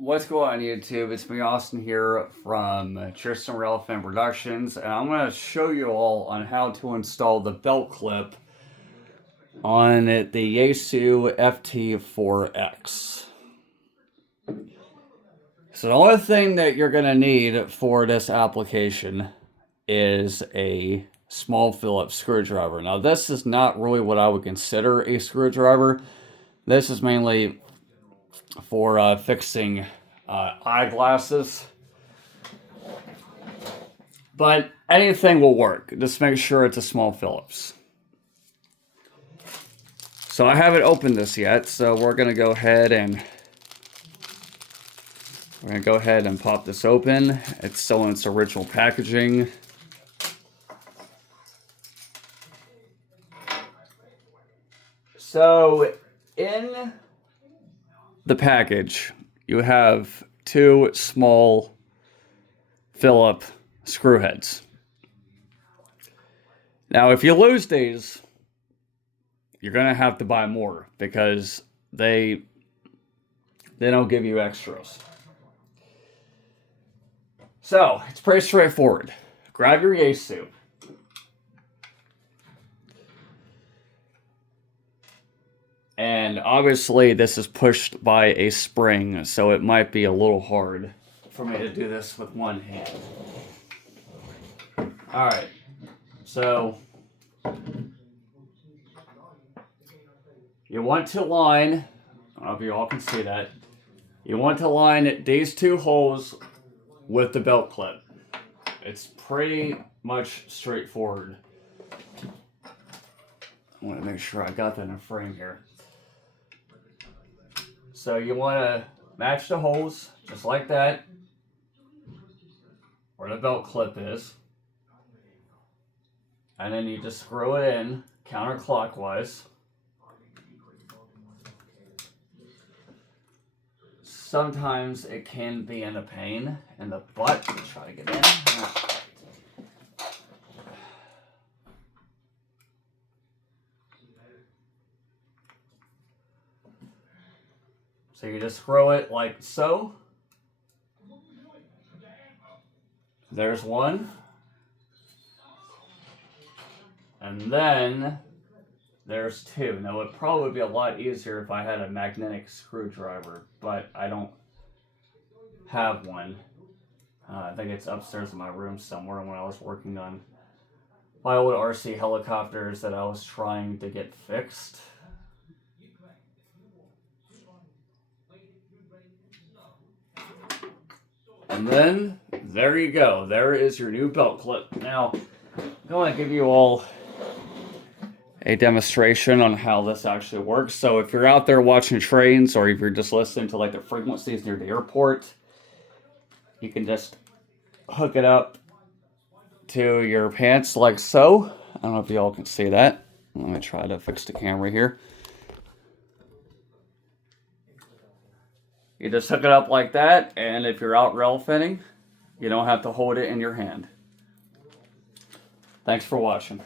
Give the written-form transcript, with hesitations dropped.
What's going on YouTube? It's me, Austin, here from Tristan Relevant Productions, and I'm going to show you all on how to install the belt clip on the Yaesu FT-4X. So the only thing that you're going to need for this application is a small Phillips screwdriver. Now this is not really what I would consider a screwdriver. This is mainly for fixing eyeglasses, but anything will work. Just make sure it's a small Phillips. So I haven't opened this yet, so we're gonna go ahead and pop this open. It's still in its original packaging. So in the package, you have two small Phillips screw heads. Now, if you lose these, you're gonna have to buy more because they don't give you extras. So it's pretty straightforward. Grab your Yaesu. And obviously this is pushed by a spring, so it might be a little hard for me to do this with one hand. Alright, so you want to line, I don't know if you all can see that, you want to line these two holes with the belt clip. It's pretty much straightforward. I want to make sure I got that in frame here. So you want to match the holes, just like that, where the belt clip is. And then you just screw it in counterclockwise. Sometimes it can be in a pain in the butt to try to get in. So you just screw it like so. There's one. And then there's two. Now it would probably be a lot easier if I had a magnetic screwdriver, but I don't have one. I think it's upstairs in my room somewhere when I was working on my old RC helicopters that I was trying to get fixed. And then, there you go. There is your new belt clip. Now, I'm going to give you all a demonstration on how this actually works. So if you're out there watching trains, or if you're just listening to like the frequencies near the airport, you can just hook it up to your pants like so. I don't know if you all can see that. Let me try to fix the camera here. You just hook it up like that, and if you're out rail finning, you don't have to hold it in your hand. Thanks for watching.